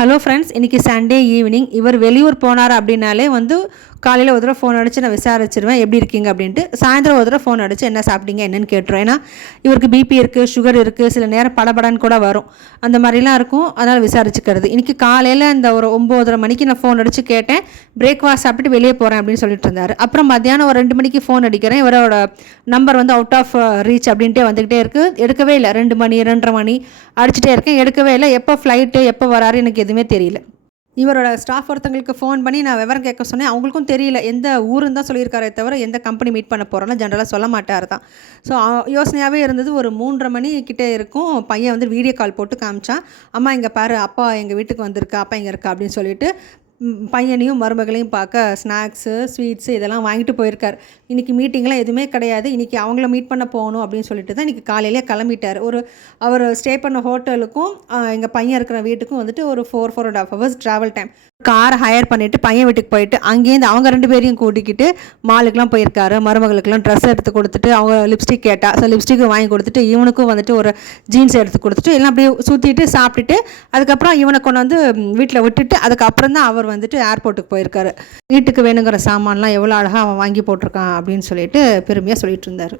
Hello friends, இன்றைக்கி Sunday evening. இவர் வெளியூர் போனார் அப்படின்னாலே காலையில் ஒரு தடவை ஃபோன் அடித்து நான் விசாரிச்சிருவேன் எப்படி இருக்கீங்க அப்படின்ட்டு. சாயந்தரம் ஒரு தடவை ஃபோன் அடித்து என்ன சாப்பிட்டீங்க என்னென்னு கேட்டுருவேன். ஏன்னா இவருக்கு பிபி இருக்குது, சுகர் இருக்குது, சில நேரம் படபடன்னு கூட வரும், அந்த மாதிரிலாம் இருக்கும். அதனால் விசாரிச்சுக்கிறது. இன்றைக்கி காலையில் இந்த ஒரு 9:30 மணிக்கு நான் ஃபோன் அடித்து கேட்டேன், பிரேக்ஃபாஸ்ட் சாப்பிட்டு வெளியே போகிறேன் அப்படின்னு சொல்லிட்டு இருந்தார். அப்புறம் மத்தியானம் ஒரு 2 மணிக்கு ஃபோன் அடிக்கிறேன், இவரோட நம்பர் அவுட் ஆஃப் ரீச் அப்படின்ட்டே வந்துக்கிட்டே இருக்குது. எடுக்கவே இல்லை. 2 மணி 2:30 மணி அடிச்சுட்டே இருக்கேன், எடுக்கவே இல்லை. எப்போ ஃப்ளைட்டு எப்போ வராரு எனக்கு எதுவுமே தெரியல. இவரோட ஸ்டாஃப் ஒருத்தங்களுக்கு ஃபோன் பண்ணி நான் விவரம் கேட்க சொன்னேன். அவங்களுக்கும் தெரியல, எந்த ஊருன்னு தான் சொல்லியிருக்காரே தவிர எந்த கம்பெனி மீட் பண்ண போகிறோன்னா ஜென்ரலாக சொல்ல மாட்டார் தான். ஸோ யோசனையாகவே இருந்தது. ஒரு 3:30 மணி கிட்டே இருக்கும். பையன் வீடியோ கால் போட்டு காமிச்சான். அம்மா இங்கே பாரு, அப்பா எங்கள் வீட்டுக்கு வந்திருக்கா, அப்பா இங்கே இருக்கா அப்படின்னு சொல்லிட்டு பையனையும் மருமகளையும் பார்க்க ஸ்நாக்ஸு ஸ்வீட்ஸு இதெல்லாம் வாங்கிட்டு போயிருக்கார். இன்றைக்கி மீட்டிங்லாம் எதுவுமே கிடையாது. இன்றைக்கி அவங்கள மீட் பண்ண போகணும் அப்படின்னு சொல்லிட்டு தான் இன்றைக்கி காலையிலே கிளம்பிட்டார். அவர் ஸ்டே பண்ண ஹோட்டலுக்கும் எங்கள் பையன் இருக்கிற வீட்டுக்கும் ஒரு 4.5 hours ட்ராவல் டைம். காரை ஹையர் பண்ணிவிட்டு பையன் வீட்டுக்கு போயிட்டு அங்கேருந்து அவங்க 2 பேரையும் கூட்டிக்கிட்டு மாலுக்கெலாம் போயிருக்காரு. மருமகளுக்கெல்லாம் ட்ரெஸ் எடுத்து கொடுத்துட்டு, அவங்க லிப்ஸ்டிக் கேட்டால் ஸோ லிப்ஸ்டிக்கு வாங்கி கொடுத்துட்டு, இவனுக்கும் ஒரு ஜீன்ஸ் எடுத்து கொடுத்துட்டு எல்லாம் அப்படியே சுற்றிட்டு சாப்பிட்டுட்டு அதுக்கப்புறம் இவனை கொண்டு வீட்டில் விட்டுட்டு அதுக்கப்புறம் தான் அவர் ஏர்போர்ட்டுக்கு போயிருக்காரு. வீட்டுக்கு வேணுங்கிற சாமான்லாம் எவ்வளோ அழகாக அவன் வாங்கி போட்டிருக்கான் அப்படின்னு சொல்லிட்டு பெருமையாக சொல்லிட்டு இருந்தார்.